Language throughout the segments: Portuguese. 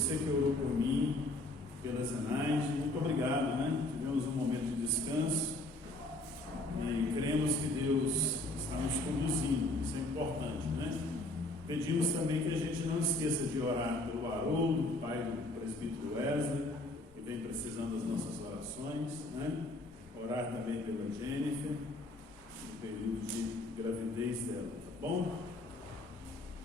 você que orou por mim, pela Zenaide, muito obrigado, né? Tivemos um momento de descanso e cremos que Deus está nos conduzindo, isso é importante, né? Pedimos também que a gente não esqueça de orar pelo Haroldo, pai do presbítero Wesley, que vem precisando das nossas orações, né? Orar também pela Jennifer, no período de gravidez dela, tá bom?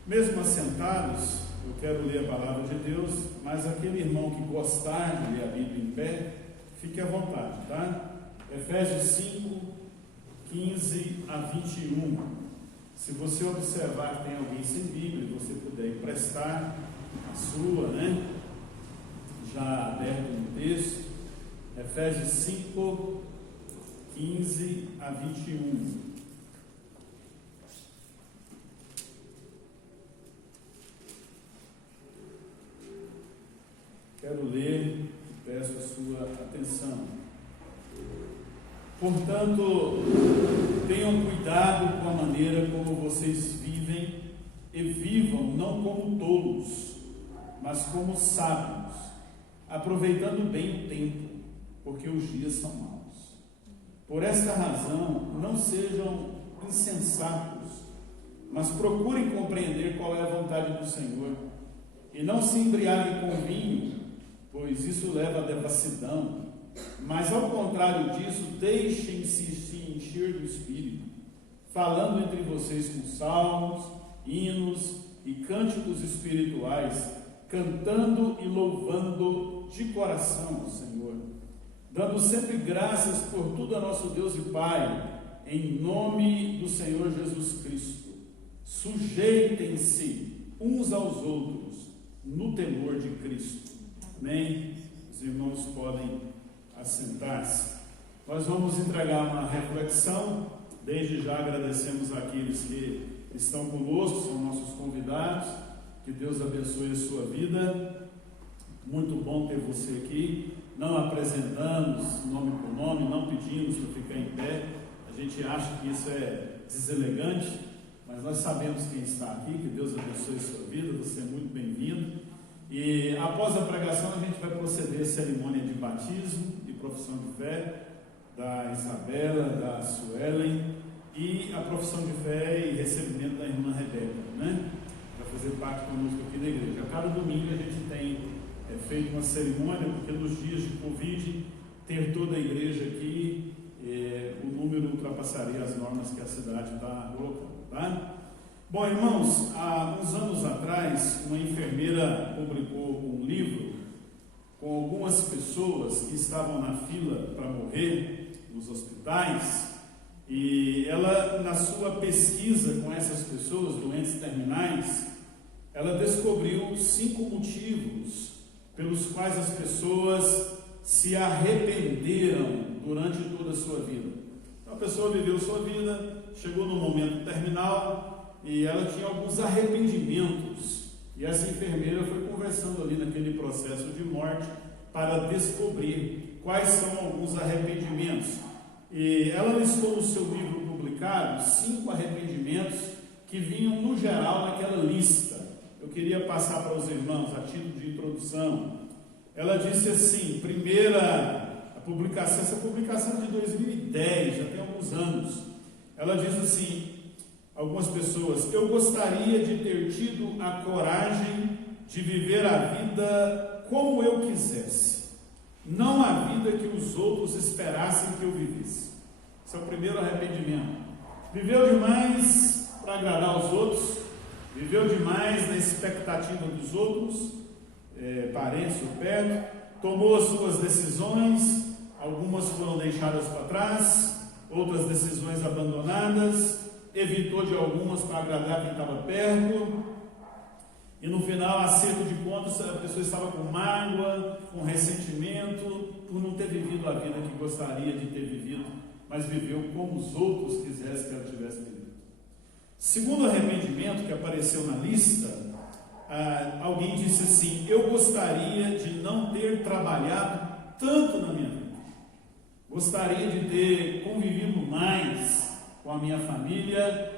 Mesmo assentados, eu quero ler a palavra de Deus, mas aquele irmão que gostar de ler a Bíblia em pé, fique à vontade, tá? Efésios 5, 15 a 21. Se você observar que tem alguém sem Bíblia e você puder emprestar a sua, né? Já aberto no texto, Efésios 5, 15 a 21. Quero ler e peço a sua atenção. Portanto, tenham cuidado com a maneira como vocês vivem e vivam não como tolos, mas como sábios, aproveitando bem o tempo, porque os dias são maus. Por esta razão, não sejam insensatos, mas procurem compreender qual é a vontade do Senhor, e não se embriaguem com vinho, pois isso leva à devassidão, mas ao contrário disso, deixem-se se encher do Espírito, falando entre vocês com salmos, hinos e cânticos espirituais, cantando e louvando de coração ao Senhor, dando sempre graças por tudo a nosso Deus e Pai, em nome do Senhor Jesus Cristo. Sujeitem-se uns aos outros no temor de Cristo. Amém? Os irmãos podem assentar-se. Nós vamos entregar uma reflexão. Desde já agradecemos àqueles que estão conosco, são nossos convidados. Que Deus abençoe a sua vida. Muito bom ter você aqui. Não apresentamos nome por nome, não pedimos para ficar em pé. A gente acha que isso é deselegante, mas nós sabemos quem está aqui. Que Deus abençoe a sua vida. Você é muito bem-vindo. E após a pregação a gente vai proceder à cerimônia de batismo e profissão de fé da Isabela, da Suelen, e a profissão de fé e recebimento da irmã Rebeca, né? Para fazer parte conosco aqui da igreja. A cada domingo a gente tem feito uma cerimônia, porque nos dias de Covid, ter toda a igreja aqui, o número ultrapassaria as normas que a cidade está colocando, tá? Bom, irmãos, há uns anos atrás, uma enfermeira publicou um livro com algumas pessoas que estavam na fila para morrer nos hospitais, e ela, na sua pesquisa com essas pessoas, doentes terminais, ela descobriu 5 motivos pelos quais as pessoas se arrependeram durante toda a sua vida. Então, a pessoa viveu sua vida, chegou no momento terminal, e ela tinha alguns arrependimentos, e essa enfermeira foi conversando ali naquele processo de morte para descobrir quais são alguns arrependimentos. E ela listou no seu livro publicado 5 arrependimentos que vinham no geral naquela lista. Eu queria passar para os irmãos a título de introdução. Ela disse assim, essa publicação é de 2010, já tem alguns anos. Ela diz assim: algumas pessoas, eu gostaria de ter tido a coragem de viver a vida como eu quisesse, não a vida que os outros esperassem que eu vivesse. Esse é o primeiro arrependimento. Viveu demais para agradar aos outros, viveu demais na expectativa dos outros, parentes ou perto, tomou as suas decisões, algumas foram deixadas para trás, outras decisões abandonadas, evitou de algumas para agradar quem estava perto, e no final, acerto de contas, a pessoa estava com mágoa, com ressentimento, por não ter vivido a vida que gostaria de ter vivido, mas viveu como os outros quisessem que ela tivesse vivido. Segundo arrependimento que apareceu na lista, alguém disse assim: eu gostaria de não ter trabalhado tanto na minha vida, gostaria de ter convivido mais com a minha família,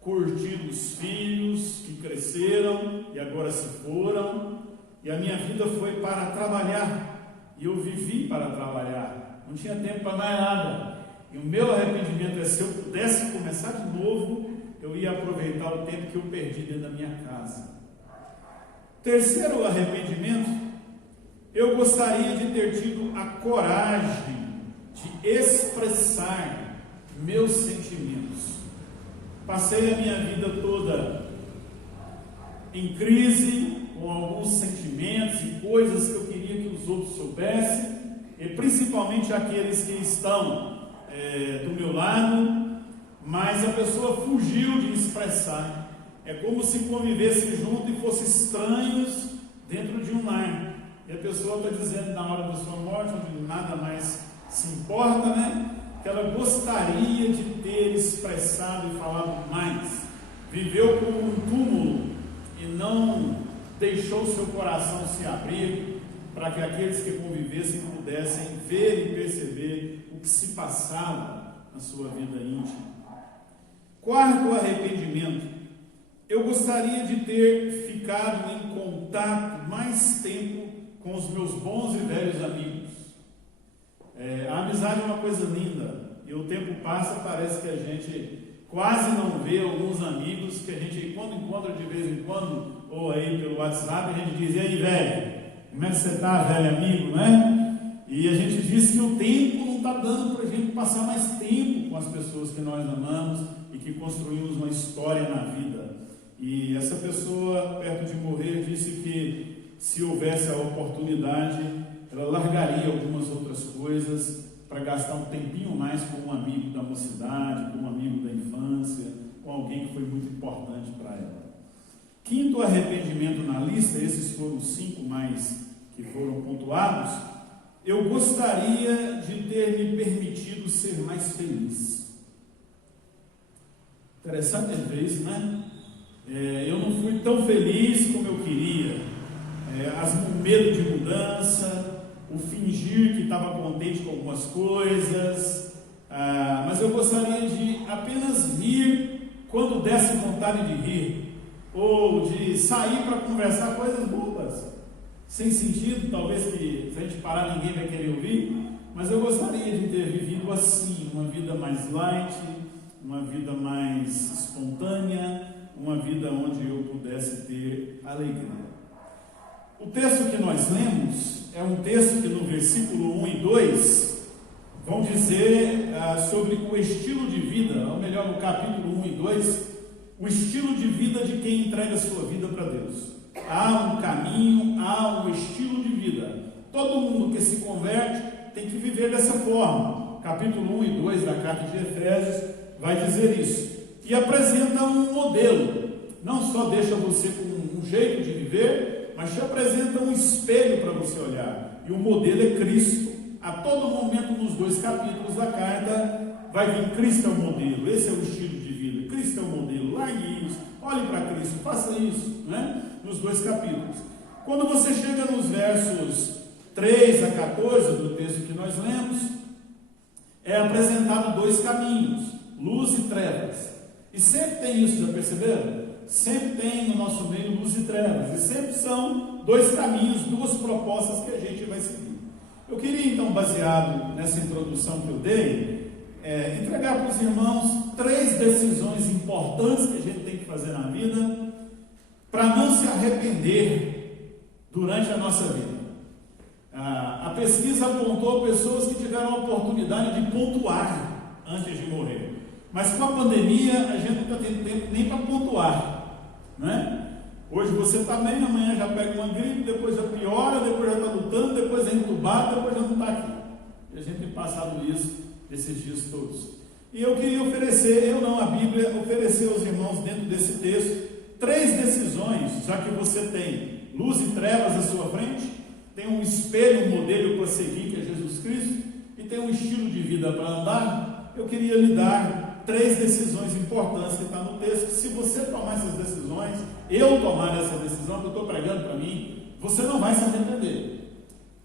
curtido os filhos que cresceram e agora se foram, e a minha vida foi para trabalhar, e eu vivi para trabalhar, não tinha tempo para mais nada. E o meu arrependimento é: se eu pudesse começar de novo, eu ia aproveitar o tempo que eu perdi dentro da minha casa. Terceiro arrependimento: eu gostaria de ter tido a coragem de expressar meus sentimentos. Passei a minha vida toda em crise, com alguns sentimentos e coisas que eu queria que os outros soubessem, e principalmente aqueles que estão do meu lado, mas a pessoa fugiu de expressar. É como se convivesse junto e fossem estranhos dentro de um lar. E a pessoa está dizendo na hora da sua morte, onde nada mais se importa, né? Que ela gostaria de ter expressado e falado mais. Viveu como um túmulo e não deixou seu coração se abrir para que aqueles que convivessem pudessem ver e perceber o que se passava na sua vida íntima. Quarto arrependimento: eu gostaria de ter ficado em contato mais tempo com os meus bons e velhos amigos. A amizade é uma coisa linda, e o tempo passa, parece que a gente quase não vê alguns amigos que a gente, quando encontra de vez em quando, ou aí pelo WhatsApp, a gente diz: e aí, velho, como é que você está, velho amigo, né? E a gente diz que o tempo não está dando para a gente passar mais tempo com as pessoas que nós amamos e que construímos uma história na vida. E essa pessoa, perto de morrer, disse que se houvesse a oportunidade, ela largaria algumas outras coisas para gastar um tempinho mais com um amigo da mocidade, com um amigo da infância, com alguém que foi muito importante para ela. Quinto arrependimento na lista, esses foram os 5 mais que foram pontuados: eu gostaria de ter me permitido ser mais feliz. Interessante ver isso, né? Eu não fui tão feliz como eu queria. O medo de mudança, o fingir que estava contente com algumas coisas, mas eu gostaria de apenas rir quando desse vontade de rir, ou de sair para conversar coisas bobas, sem sentido, talvez que se a gente parar ninguém vai querer ouvir, mas eu gostaria de ter vivido assim, uma vida mais light, uma vida mais espontânea, uma vida onde eu pudesse ter alegria. O texto que nós lemos é um texto que no versículo 1 e 2 vão dizer sobre o estilo de vida, ou melhor, no capítulo 1 e 2, o estilo de vida de quem entrega a sua vida para Deus. Há um caminho, há um estilo de vida. Todo mundo que se converte tem que viver dessa forma. Capítulo 1 e 2 da carta de Efésios vai dizer isso. E apresenta um modelo. Não só deixa você com um jeito de viver, mas te apresenta um espelho para você olhar. E o modelo é Cristo. A todo momento nos 2 capítulos da carta vai vir: Cristo é o modelo, esse é o estilo de vida, Cristo é o modelo, largue isso, olhe para Cristo, faça isso, né? Nos 2 capítulos. Quando você chega nos versos 3 a 14 do texto que nós lemos, é apresentado 2 caminhos, luz e trevas. E sempre tem isso, já perceberam? Sempre tem no nosso meio luz e trevas, e sempre são 2 caminhos, 2 propostas que a gente vai seguir. Eu queria então, baseado nessa introdução que eu dei, entregar para os irmãos 3 decisões importantes que a gente tem que fazer na vida para não se arrepender durante a nossa vida. A pesquisa apontou pessoas que tiveram a oportunidade de pontuar antes de morrer, mas com a pandemia a gente não está tendo tempo nem para pontuar, né? Hoje você está bem, amanhã já pega uma gripe, depois já piora, depois já está lutando, depois é entubado, depois já não está aqui. E a gente tem passado isso esses dias todos. E eu queria oferecer, a Bíblia, oferecer aos irmãos dentro desse texto 3 decisões, já que você tem luz e trevas à sua frente, tem um espelho, um modelo para seguir, que é Jesus Cristo, e tem um estilo de vida para andar. Eu queria lhe dar 3 decisões importantes que está no texto, que se você tomar essas decisões, eu tomar essa decisão que eu estou pregando para mim, você não vai se arrepender.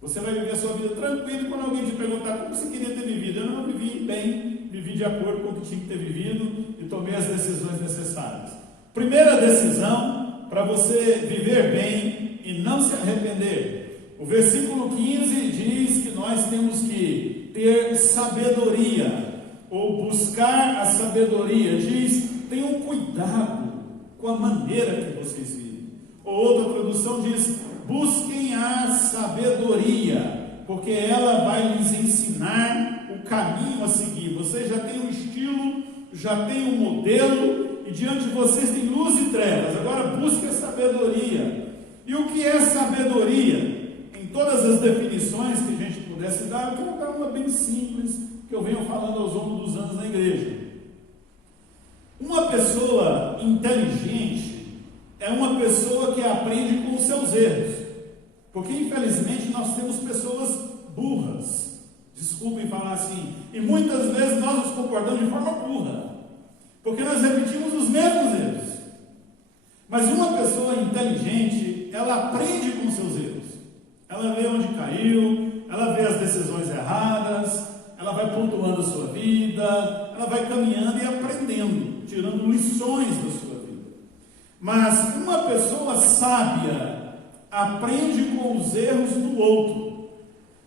Você vai viver a sua vida tranquilo, e quando alguém te perguntar como você queria ter vivido, eu não vivi bem, vivi de acordo com o que tinha que ter vivido e tomei as decisões necessárias. Primeira decisão para você viver bem e não se arrepender. O versículo 15 diz que nós temos que ter sabedoria, ou buscar a sabedoria. Diz: tenham cuidado com a maneira que vocês vivem. Ou outra tradução diz: busquem a sabedoria, porque ela vai lhes ensinar o caminho a seguir. Vocês já têm um estilo, já têm um modelo, e diante de vocês tem luz e trevas. Agora busque a sabedoria. E o que é sabedoria? Em todas as definições que a gente pudesse dar, eu quero dar uma bem simples, que eu venho falando ao longo dos anos na igreja. Uma pessoa inteligente é uma pessoa que aprende com os seus erros. Porque infelizmente nós temos pessoas burras, desculpem falar assim, e muitas vezes nós nos comportamos de forma burra, porque nós repetimos os mesmos erros. Mas uma pessoa inteligente, ela aprende com os seus erros. Ela vê onde caiu, ela vê as decisões erradas, ela vai pontuando a sua vida, ela vai caminhando e aprendendo, tirando lições da sua vida. Mas uma pessoa sábia aprende com os erros do outro.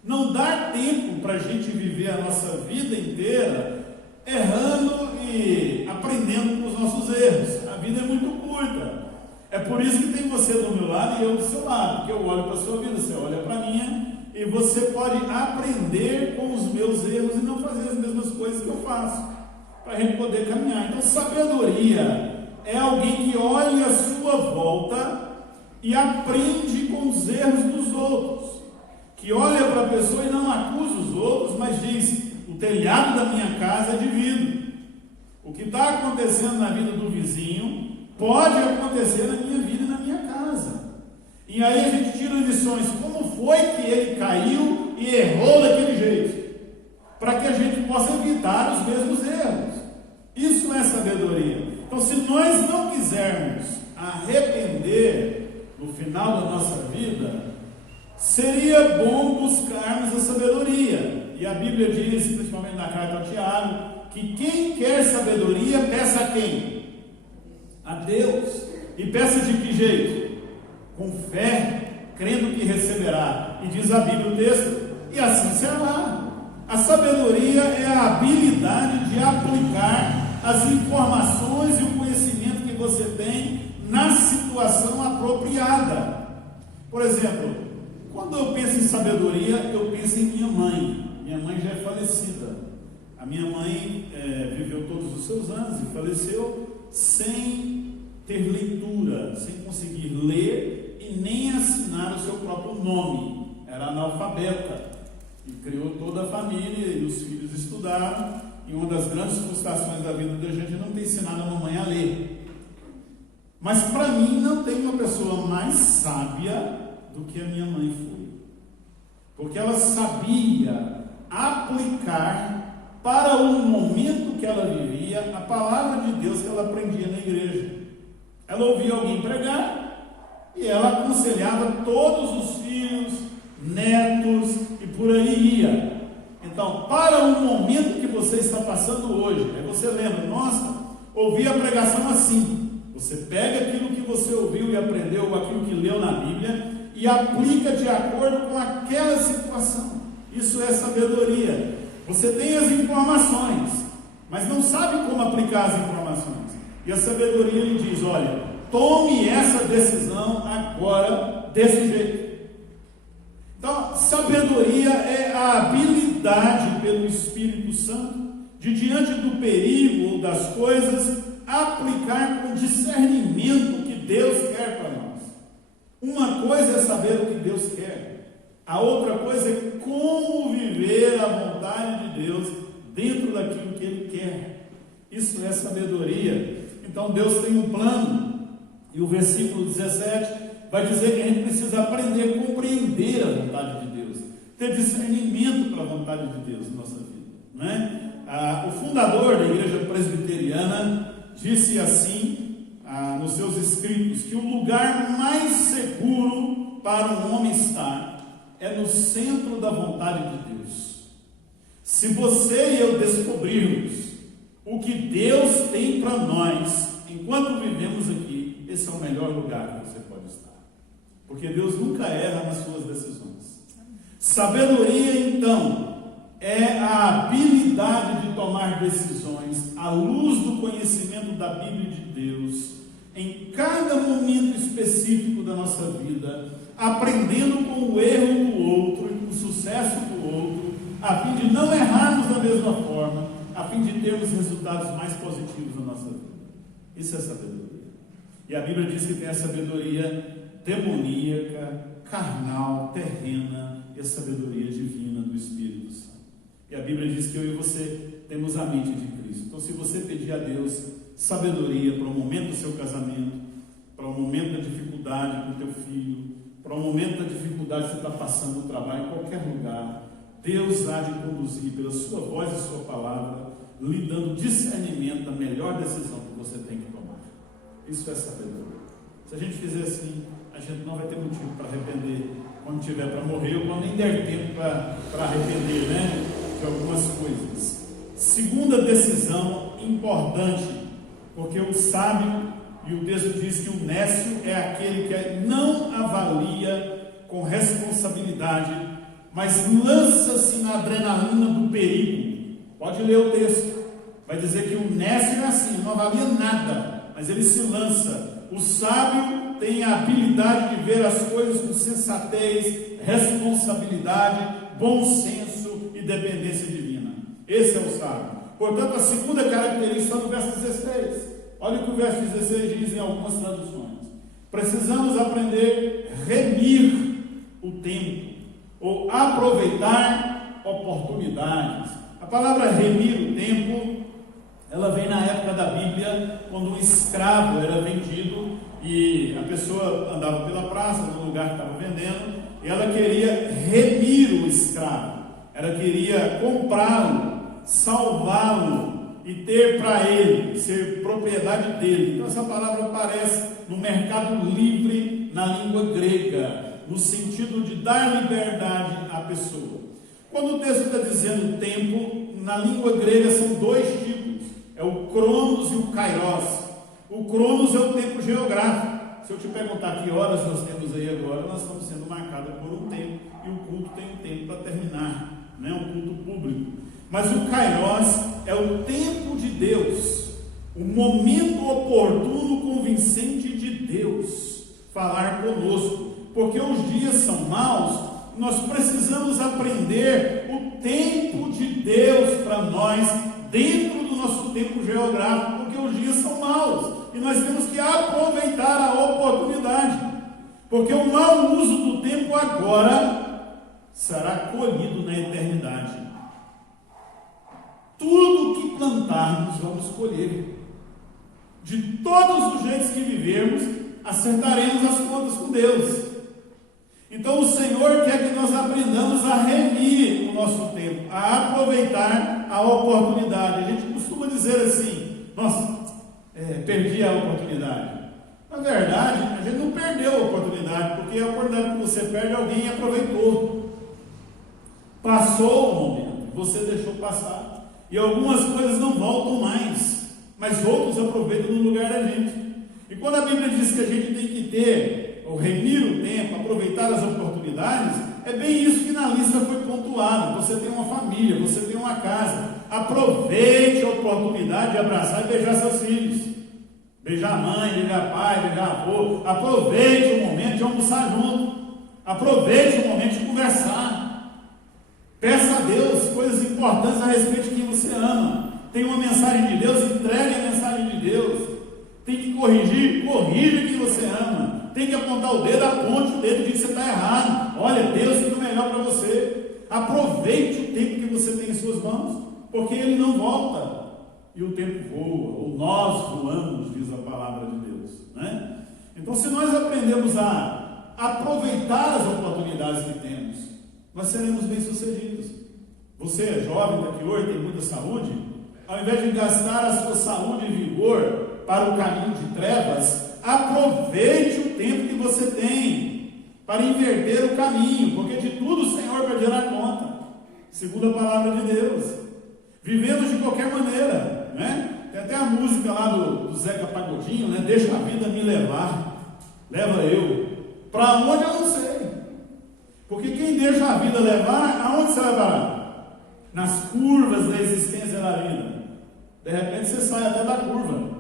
Não dá tempo para a gente viver a nossa vida inteira errando e aprendendo com os nossos erros. A vida é muito curta. É por isso que tem você do meu lado e eu do seu lado, porque eu olho para a sua vida, você olha para a minha, e você pode aprender com os meus erros e não fazer as mesmas coisas que eu faço, para a gente poder caminhar. Então, sabedoria é alguém que olha a sua volta e aprende com os erros dos outros, que olha para a pessoa e não acusa os outros, mas diz: o telhado da minha casa é de vidro. O que está acontecendo na vida do vizinho pode acontecer na minha vida e na minha casa. E aí a gente tira lições. Como foi que ele caiu e errou daquele jeito? Para que a gente possa evitar os mesmos erros. Isso é sabedoria. Então, se nós não quisermos arrepender no final da nossa vida, seria bom buscarmos a sabedoria. E a Bíblia diz, principalmente na carta ao Tiago, que quem quer sabedoria, peça a quem? A Deus. E peça de que jeito? Com fé, crendo que receberá. E diz a Bíblia, o texto, e assim será. A sabedoria é a habilidade de aplicar as informações e o conhecimento que você tem na situação apropriada. Por exemplo, quando eu penso em sabedoria, eu penso em minha mãe. Minha mãe já é falecida. A minha mãe viveu todos os seus anos e faleceu sem ter leitura, sem conseguir ler e nem assinar o seu próprio nome. Era analfabeta e criou toda a família e os filhos estudaram. E uma das grandes frustrações da vida da gente é não ter ensinado a mamãe a ler. Mas para mim não tem uma pessoa mais sábia do que a minha mãe foi, porque ela sabia aplicar para o momento que ela vivia a palavra de Deus que ela aprendia na igreja. Ela ouvia alguém pregar e ela aconselhava todos os filhos, netos e por aí ia. Então, para o momento que você está passando hoje, aí você lembra: nossa, ouvi a pregação assim. Você pega aquilo que você ouviu e aprendeu, aquilo que leu na Bíblia, e aplica de acordo com aquela situação. Isso é sabedoria. Você tem as informações, mas não sabe como aplicar as informações. E a sabedoria lhe diz: olha, tome essa decisão agora, desse jeito. Então, sabedoria é a habilidade pelo Espírito Santo de, diante do perigo ou das coisas, aplicar com discernimento o que Deus quer para nós. Uma coisa é saber o que Deus quer, a outra coisa é como viver a vontade de Deus dentro daquilo que Ele quer. Isso é sabedoria. Então Deus tem um plano, e o versículo 17 vai dizer que a gente precisa aprender a compreender a vontade de Deus, ter discernimento para a vontade de Deus na nossa vida, não é? O fundador da igreja presbiteriana disse assim nos seus escritos, que o lugar mais seguro para um homem estar é no centro da vontade de Deus. Se você e eu descobrirmos o que Deus tem para nós enquanto vivemos aqui, esse é o melhor lugar que você pode estar. porque Deus nunca erra nas suas decisões. Sabedoria, então, é a habilidade de tomar decisões à luz do conhecimento da Bíblia de Deus, em cada momento específico da nossa vida, aprendendo com o erro do outro e com o sucesso do outro, a fim de não errarmos da mesma forma, a fim de termos resultados mais positivos na nossa vida. Isso é sabedoria. E a Bíblia diz que tem a sabedoria demoníaca, carnal, terrena e a sabedoria divina do Espírito Santo. E a Bíblia diz que eu e você temos a mente de Cristo. Então, se você pedir a Deus sabedoria para o momento do seu casamento, para o momento da dificuldade com o teu filho, para o momento da dificuldade que você está passando no trabalho, em qualquer lugar, Deus há de conduzir pela sua voz e sua palavra, lhe dando discernimento da melhor decisão que você tem que tomar. Isso é sabedoria. Se a gente fizer assim, a gente não vai ter motivo para arrepender quando tiver para morrer ou quando nem der tempo para arrepender, né, de algumas coisas. Segunda decisão importante, porque o sábio, e o texto diz que o nécio é aquele que não avalia com responsabilidade, mas lança-se na adrenalina do perigo. Pode ler o texto, vai dizer que o nécio é assim, não avalia nada, mas ele se lança. O sábio tem a habilidade de ver as coisas com sensatez, responsabilidade, bom senso e dependência divina. Esse é o sábio. Portanto, a segunda característica está no verso 16. Olha o que o verso 16 diz em algumas traduções. Precisamos aprender a remir o tempo, ou aproveitar oportunidades. A palavra remir o tempo, ela vem na época da Bíblia, quando um escravo era vendido e a pessoa andava pela praça, no lugar que estava vendendo, e ela queria remir o escravo, ela queria comprá-lo, salvá-lo e ter para ele, ser propriedade dele. Então essa palavra aparece no mercado livre na língua grega, no sentido de dar liberdade à pessoa. Quando o texto está dizendo tempo, na língua grega são dois tipos, é o cronos e o kairos. O cronos é o tempo geográfico. Se eu te perguntar que horas nós temos aí agora, nós estamos sendo marcados por um tempo, e o culto tem um tempo para terminar, não é um culto público. Mas o kairos é o tempo de Deus, o momento oportuno, convincente de Deus falar conosco, porque os dias são maus. Nós precisamos aprender o tempo de Deus para nós, dentro do nosso tempo geográfico, porque os dias são maus, e nós temos que aproveitar a oportunidade, porque o mau uso do tempo agora será colhido na eternidade. Tudo que plantarmos vamos colher. De todos os jeitos que vivermos, acertaremos as contas com Deus. Então o Senhor quer que nós aprendamos a remir o nosso tempo, a aproveitar a oportunidade. A gente costuma dizer assim: nossa, perdi a oportunidade. Na verdade, a gente não perdeu a oportunidade, porque a oportunidade que você perde, alguém aproveitou. Passou o momento, você deixou passar. E algumas coisas não voltam mais, mas outros aproveitam no lugar da gente. E quando a Bíblia diz que a gente tem que ter, ou remir o tempo, aproveitar as oportunidades, é bem isso que na lista foi pontuado. Você tem uma família, você tem uma casa, aproveite a oportunidade de abraçar e beijar seus filhos, beijar a mãe, beijar pai, beijar avô. Aproveite o momento de almoçar junto, aproveite o momento de conversar. Peça a Deus coisas importantes a respeito de quem você ama. Tem uma mensagem de Deus, entregue a mensagem de Deus. Tem que corrigir, corrija quem você ama. Tem que apontar o dedo, aponte o dedo, diga que você está errado. Olha, Deus tem o melhor para você. Aproveite o tempo que você tem em suas mãos, porque ele não volta. E o tempo voa, ou nós voamos, diz a palavra de Deus, né? Então, se nós aprendemos a aproveitar as oportunidades que temos, nós seremos bem-sucedidos. Você é jovem, está aqui hoje, tem muita saúde. Ao invés de gastar a sua saúde e vigor para o caminho de trevas, aproveite o tempo que você tem para inverter o caminho, porque de tudo o Senhor vai dar conta, segundo a palavra de Deus. Vivemos de qualquer maneira, né? Tem até a música lá do Zeca Pagodinho, né? Deixa a vida me levar, leva eu. Para onde eu não sei. Porque quem deixa a vida levar, aonde você vai parar? Nas curvas da existência da vida. De repente você sai até da curva.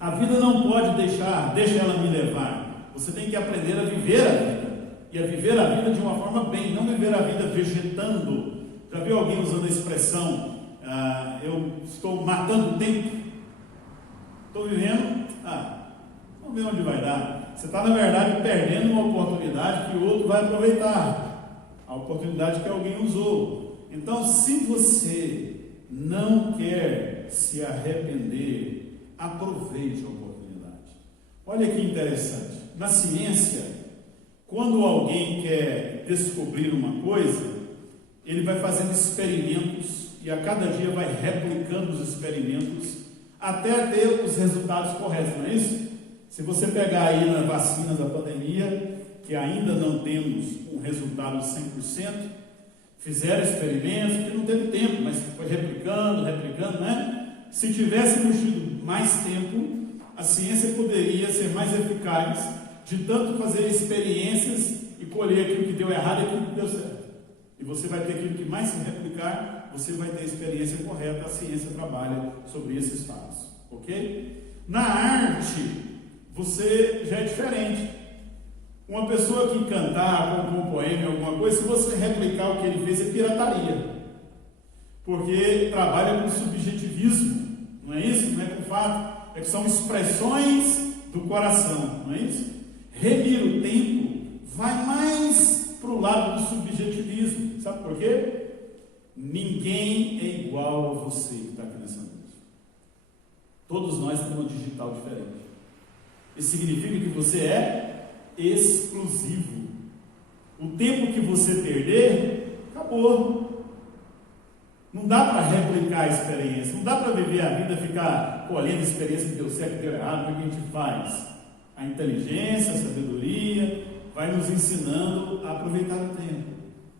A vida não pode deixa ela me levar. Você tem que aprender a viver a vida. E a viver a vida de uma forma bem, não viver a vida vegetando. Já viu alguém usando a expressão, eu estou matando o tempo? Estou vivendo? Vamos ver onde vai dar. Você está, na verdade, perdendo uma oportunidade que o outro vai aproveitar. A oportunidade que alguém usou. Então, se você não quer se arrepender, aproveite a oportunidade. Olha que interessante. Na ciência, quando alguém quer descobrir uma coisa, ele vai fazendo experimentos e a cada dia vai replicando os experimentos até ter os resultados corretos, não é isso? Se você pegar aí nas vacinas da pandemia, que ainda não temos um resultado de 100%, fizeram experimentos, que não teve tempo, mas foi replicando, né? Se tivéssemos tido mais tempo, a ciência poderia ser mais eficaz de tanto fazer experiências e colher aquilo que deu errado e aquilo que deu certo. E você vai ter aquilo que mais se replicar, você vai ter a experiência correta, a ciência trabalha sobre esses fatos, ok? Na arte, você já é diferente. Uma pessoa que cantar, compor um poema, alguma coisa, se você replicar o que ele fez, é pirataria. Porque trabalha com subjetivismo, não é isso? Não é com fato, é que são expressões do coração, não é isso? Remir o tempo vai mais para o lado do subjetivismo. Sabe por quê? Ninguém é igual a você que está aqui nessa noite. Todos nós temos uma digital diferente. Isso significa que você é exclusivo. O tempo que você perder, acabou. Não dá para replicar a experiência, não dá para viver a vida, ficar colhendo a experiência que deu certo, que deu errado. O que a gente faz? A inteligência, a sabedoria vai nos ensinando a aproveitar o tempo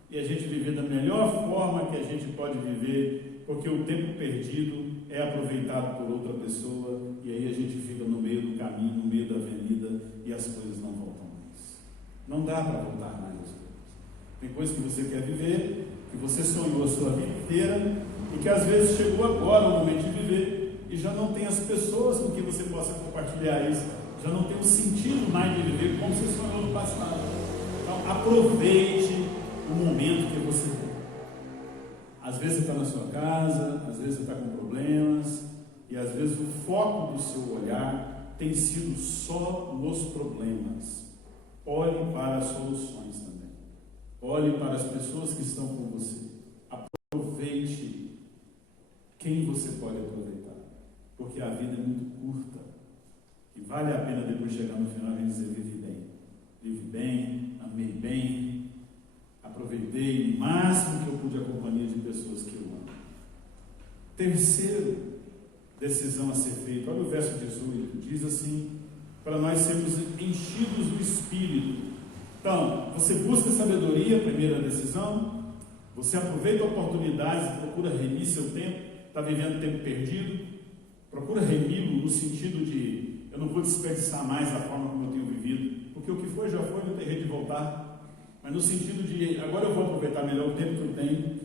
e a gente viver da melhor forma que a gente pode viver, porque o tempo perdido é aproveitado por outra pessoa e aí a gente fica no meio do caminho, no meio da avenida e as coisas não voltam mais. Não dá para voltar mais as coisas. Tem coisas que você quer viver, que você sonhou a sua vida inteira e que às vezes chegou agora o momento de viver e já não tem as pessoas com quem você possa compartilhar isso, já não tem o sentido mais de viver como você sonhou no passado. Então aproveite o momento que você tem. Às vezes você está na sua casa, às vezes você está com problemas e às vezes o foco do seu olhar tem sido só nos problemas. Olhe para as soluções também. Olhe para as pessoas que estão com você. Aproveite quem você pode aproveitar, porque a vida é muito curta e vale a pena depois chegar no final e dizer: vive bem, amei bem, aproveitei o máximo que eu pude a companhia de pessoas que eu amo. Terceiro decisão a ser feita, olha o verso 18, diz assim, para nós sermos enchidos do Espírito. Então, você busca sabedoria, primeira decisão, você aproveita oportunidades, procura remir seu tempo, está vivendo tempo perdido, procura remi-lo no sentido de, eu não vou desperdiçar mais a forma como eu tenho vivido, porque o que foi já foi, não tem jeito de voltar, mas no sentido de, agora eu vou aproveitar melhor o tempo que eu tenho,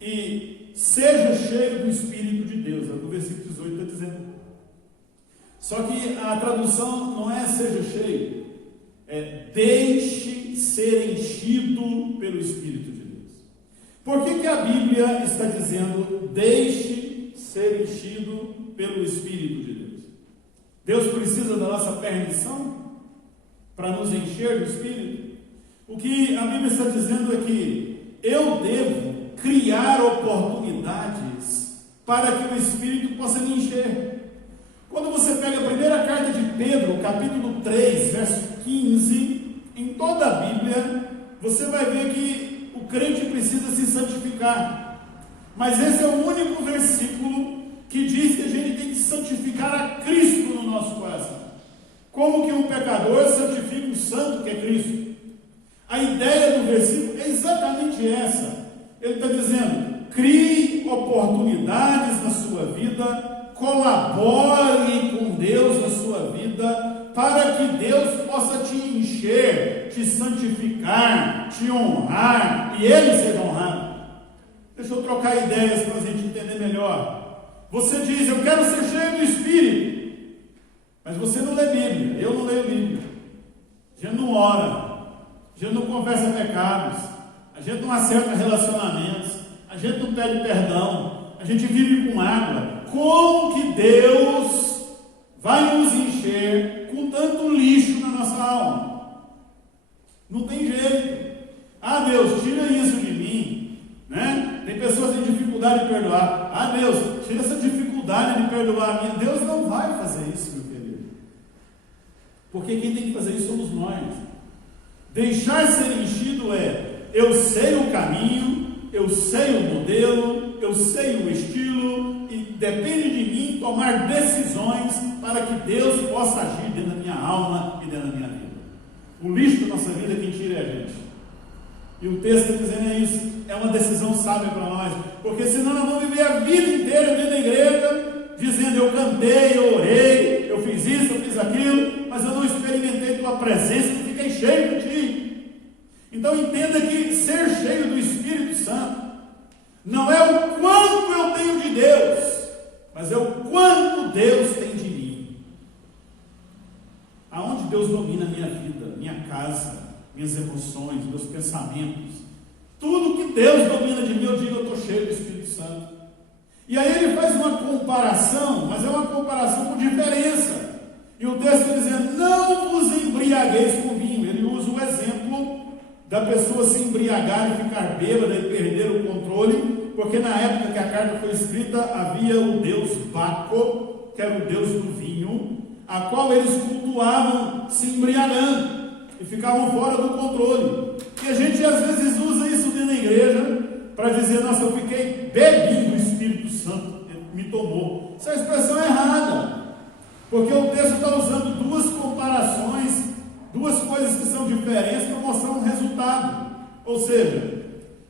e seja cheio do Espírito de Deus, no versículo 18 está dizendo. Só que a tradução não é seja cheio, é deixe ser enchido pelo Espírito de Deus. Por que a Bíblia está dizendo deixe ser enchido pelo Espírito de Deus? Deus precisa da nossa permissão para nos encher do Espírito? O que a Bíblia está dizendo é que eu devo criar oportunidades para que o Espírito possa me encher. Quando você pega a primeira carta de Pedro, capítulo 3, verso 15, em toda a Bíblia, você vai ver que o crente precisa se santificar. Mas esse é o único versículo que diz que a gente tem que santificar a Cristo no nosso coração. Como que um pecador santifica o santo que é Cristo? A ideia do versículo é exatamente essa. Ele está dizendo, crie oportunidades na sua vida, colabore com Deus na sua vida, para que Deus possa te encher, te santificar, te honrar e Ele seja honrado. Deixa eu trocar ideias para a gente entender melhor. Você diz: eu quero ser cheio do Espírito, mas você não lê Bíblia. Eu não leio Bíblia. A gente não ora, a gente não confessa pecados, a gente não acerta relacionamentos, a gente não pede perdão, a gente vive com água. Como que Deus vai nos encher com tanto lixo na nossa alma? Não tem jeito. Ah, Deus, tira isso de mim, né? Tem pessoas que têm dificuldade de perdoar. Ah, Deus, tira essa dificuldade de perdoar a mim. Deus não vai fazer isso, meu querido, porque quem tem que fazer isso somos nós. Deixar ser enchido é: eu sei o caminho, eu sei o modelo, eu sei o estilo, e depende de mim tomar decisões para que Deus possa agir dentro da minha alma e dentro da minha vida. O lixo da nossa vida, quem tira é a gente. E o texto está dizendo isso. É uma decisão sábia para nós, porque senão nós vamos viver a vida inteira dentro da igreja dizendo: eu cantei, eu orei, eu fiz isso, eu fiz aquilo, mas eu não experimentei tua presença, eu fiquei cheio de ti. Então entenda que ser cheio do Espírito Santo não é o quanto eu tenho de Deus, mas é o quanto Deus tem de mim. Aonde Deus domina a minha vida, minha casa, minhas emoções, meus pensamentos, tudo que Deus domina de mim, eu digo: eu estou cheio do Espírito Santo. E aí ele faz uma comparação, mas é uma comparação com diferença. E o texto está dizendo: não vos embriagueis com vinho. Ele usa o exemplo da pessoa se embriagar e ficar bêbada e perder o controle, porque na época que a carta foi escrita havia o deus Baco, que era o deus do vinho, a qual eles cultuavam se embriagando e ficavam fora do controle. E a gente às vezes usa isso dentro da igreja para dizer: nossa, eu fiquei bebido, o Espírito Santo me tomou. Essa expressão é errada, porque o texto está usando duas comparações, duas coisas que são diferentes para mostrar um resultado. Ou seja,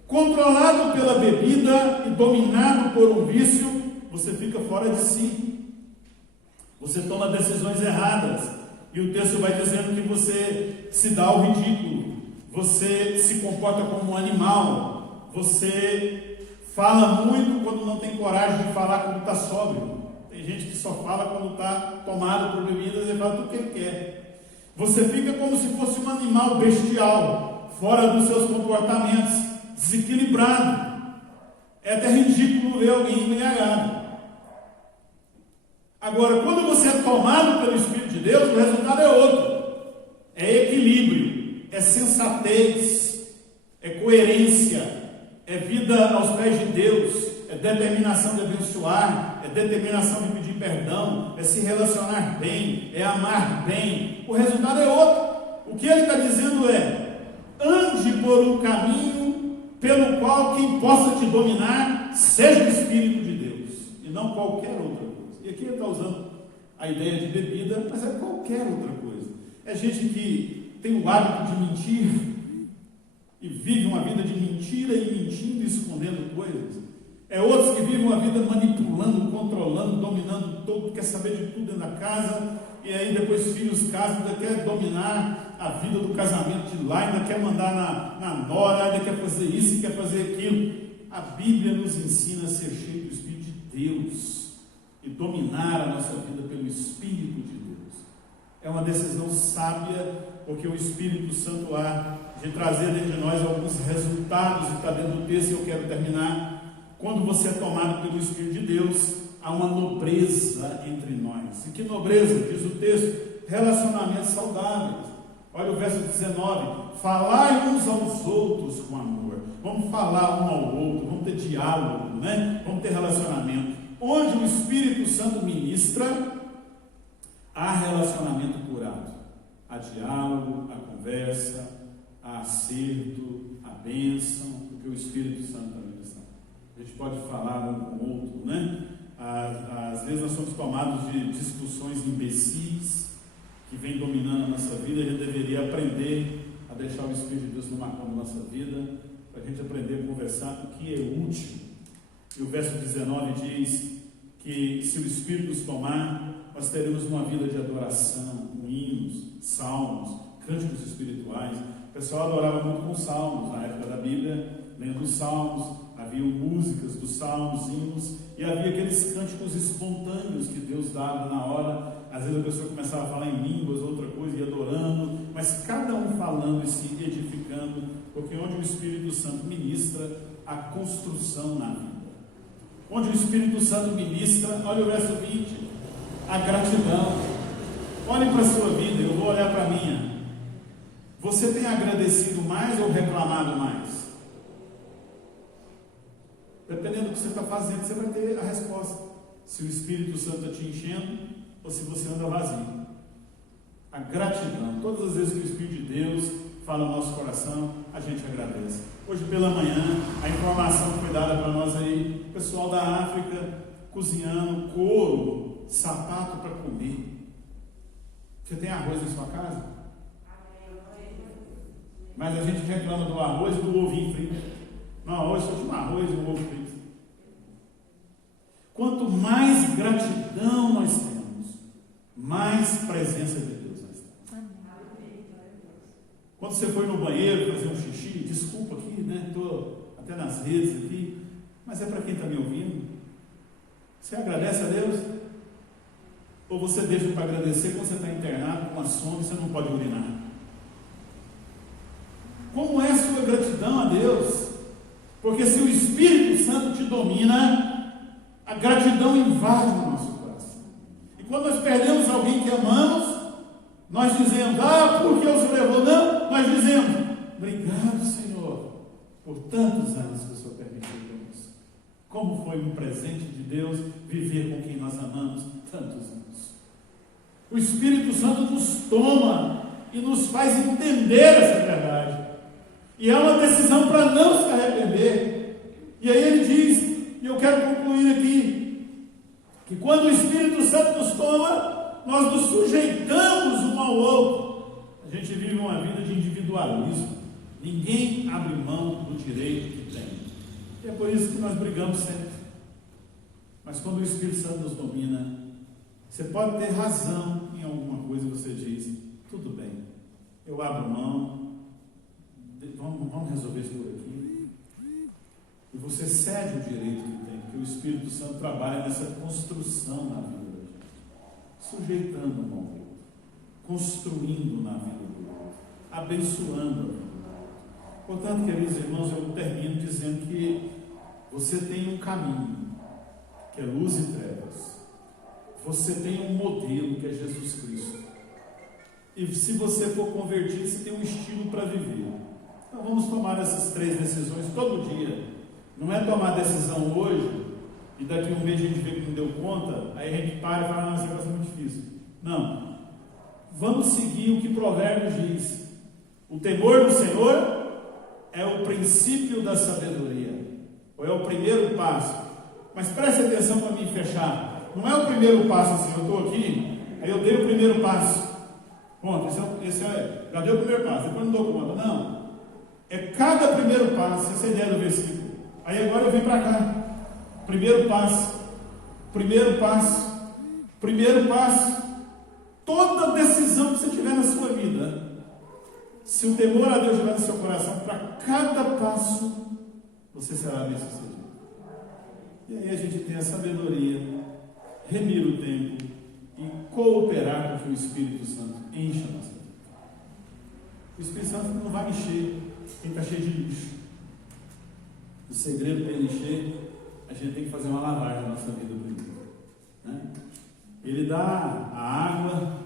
controlado pela bebida e dominado por um vício, você fica fora de si, você toma decisões erradas, e o texto vai dizendo que você se dá ao ridículo, você se comporta como um animal, você fala muito quando não tem coragem de falar quando está sóbrio. Tem gente que só fala quando está tomado por bebidas e fala tudo o que ele quer. Você fica como se fosse um animal bestial, fora dos seus comportamentos, desequilibrado. É até ridículo ver alguém embriagado. Agora, quando você é tomado pelo Espírito de Deus, o resultado é outro. É equilíbrio, é sensatez, é coerência, é vida aos pés de Deus, é determinação de abençoar, é determinação de pedir perdão, é se relacionar bem, é amar bem. O resultado é outro. O que ele está dizendo é: ande por um caminho pelo qual quem possa te dominar seja o Espírito de Deus, e não qualquer outra coisa. E aqui ele está usando a ideia de bebida, mas é qualquer outra coisa. É gente que tem o hábito de mentir e vive uma vida de mentira e mentindo e escondendo coisas. É outros que vivem uma vida manipulando, controlando, dominando tudo, quer saber de tudo dentro da casa, e aí depois filhos casam, ainda quer dominar a vida do casamento de lá, ainda quer mandar na nora, ainda quer fazer isso e quer fazer aquilo. A Bíblia nos ensina a ser cheio do Espírito de Deus e dominar a nossa vida pelo Espírito de Deus. É uma decisão sábia, porque o Espírito Santo há de trazer dentro de nós alguns resultados, e está dentro do texto, e eu quero terminar. Quando você é tomado pelo Espírito de Deus, há uma nobreza entre nós. E que nobreza? Diz o texto: relacionamentos saudáveis. Olha o verso 19: falai uns aos outros com amor. Vamos falar um ao outro, vamos ter diálogo, né? Vamos ter relacionamento. Onde o Espírito Santo ministra, há relacionamento curado, há diálogo, há conversa, há acerto, há bênção, porque o Espírito Santo está ministrando. A gente pode falar um com o outro, né? Às vezes nós somos tomados de discussões imbecis que vem dominando a nossa vida. A gente deveria aprender a deixar o Espírito de Deus tomar conta da nossa vida, para a gente aprender a conversar o que é útil. E o verso 19 diz que se o Espírito nos tomar, nós teremos uma vida de adoração, com hinos, salmos, cânticos espirituais. O pessoal adorava muito com salmos, na época da Bíblia, lendo os salmos, havia músicas dos salmos, hinos, e havia aqueles cânticos espontâneos que Deus dava na hora. Às vezes a pessoa começava a falar em línguas, outra coisa, e adorando, mas cada um falando e se edificando, porque onde o Espírito Santo ministra a construção na vida. Onde o Espírito Santo ministra, olha o verso 20, a gratidão. Olhem para a sua vida, eu vou olhar para a minha. Você tem agradecido mais ou reclamado mais? Dependendo do que você está fazendo, você vai ter a resposta. Se o Espírito Santo está te enchendo, ou se você anda vazio. A gratidão. Todas as vezes que o Espírito de Deus fala no nosso coração, a gente agradece. Hoje pela manhã, a informação foi dada para nós aí, o pessoal da África cozinhando couro, sapato para comer. Você tem arroz na sua casa? Mas a gente reclama do arroz e do ovinho frito. Não, hoje só tinha um arroz e um ovo frito. Quanto mais gratidão nós temos, mais presença de Deus nós temos. Quando você foi no banheiro fazer um xixi, desculpa aqui, né? Estou até nas redes aqui, mas é para quem está me ouvindo. Você agradece a Deus? Ou você deixa para agradecer quando você está internado com a sono e você não pode urinar? Como é a sua gratidão a Deus? Porque se o Espírito Santo te domina, a gratidão invade o nosso coração. E quando nós perdemos alguém que amamos, nós dizemos, porque o Senhor levou? Não, nós dizemos, obrigado, Senhor, por tantos anos que o Senhor permitiu isso. Como foi um presente de Deus viver com quem nós amamos tantos anos. O Espírito Santo nos toma e nos faz entender essa verdade. E é uma decisão para não se arrepender. E aí ele diz, e eu quero concluir aqui, que quando o Espírito Santo nos toma, nós nos sujeitamos um ao outro. A gente vive uma vida de individualismo. Ninguém abre mão do direito que tem. E é por isso que nós brigamos sempre. Mas quando o Espírito Santo nos domina, você pode ter razão em alguma coisa, você diz, tudo bem, eu abro mão, vamos resolver isso por aqui. E você cede o direito que tem, porque o Espírito Santo trabalha nessa construção na vida da gente, sujeitando um ao outro, construindo na vida do outro, abençoando a vida do outro. Portanto, queridos irmãos, eu termino dizendo que você tem um caminho, que é luz e trevas. Você tem um modelo, que é Jesus Cristo. E se você for convertido, você tem um estilo para viver. Então vamos tomar essas 3 decisões todo dia. Não é tomar decisão hoje e daqui a um mês a gente vê que não deu conta, aí a gente para e fala, não, esse negócio é muito difícil. Não. Vamos seguir o que Provérbios diz. O temor do Senhor é o princípio da sabedoria, ou é o primeiro passo. Mas preste atenção para mim fechar. Não é o primeiro passo assim, eu estou aqui, aí eu dei o primeiro passo. Ponto, já deu o primeiro passo, depois não dou conta. Não. É cada primeiro passo, essa é a ideia do versículo. Aí agora eu venho para cá. Primeiro passo, primeiro passo, primeiro passo. Toda decisão que você tiver na sua vida, se o temor a Deus estiver no seu coração, para cada passo, você será bem sucedido. E aí a gente tem a sabedoria, remir o tempo e cooperar com que o Espírito Santo encha a nossa vida. O Espírito Santo não vai encher quem está cheio de lixo. O segredo para ele encher, a gente tem que fazer uma lavagem na nossa vida primeiro, né? Ele dá a água,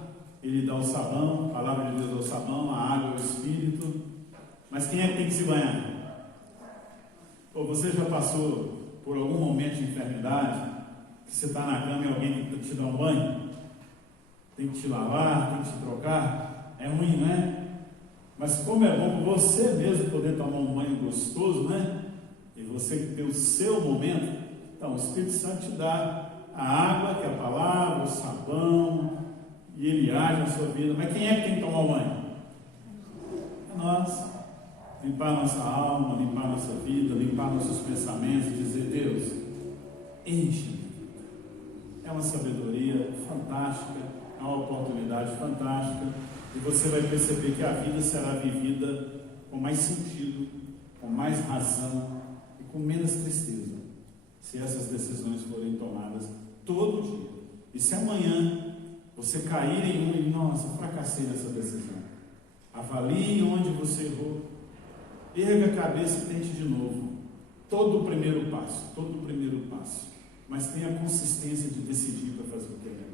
ele dá o sabão, a palavra de Deus é o sabão, a água é o Espírito. Mas quem é que tem que se banhar? Ou você já passou por algum momento de enfermidade, que você está na cama e alguém tem que te dar um banho, tem que te lavar, tem que te trocar? É ruim, não é? Mas como é bom você mesmo poder tomar um banho gostoso, né? E você ter o seu momento. Então o Espírito Santo te dá a água, que é a palavra, o sabão, e ele age na sua vida. Mas quem é que tem que tomar o banho? É nós. Limpar nossa alma, limpar nossa vida, limpar nossos pensamentos, dizer, Deus, enche-me. é uma sabedoria fantástica, é uma oportunidade fantástica, e você vai perceber que a vida será vivida com mais sentido, com mais razão e com menos tristeza, se essas decisões forem tomadas todo dia. E se amanhã você cair em um e, nossa, fracassei nessa decisão, avalie onde você errou, erga a cabeça e tente de novo. Todo o primeiro passo, mas tenha a consistência de decidir para fazer o que é melhor.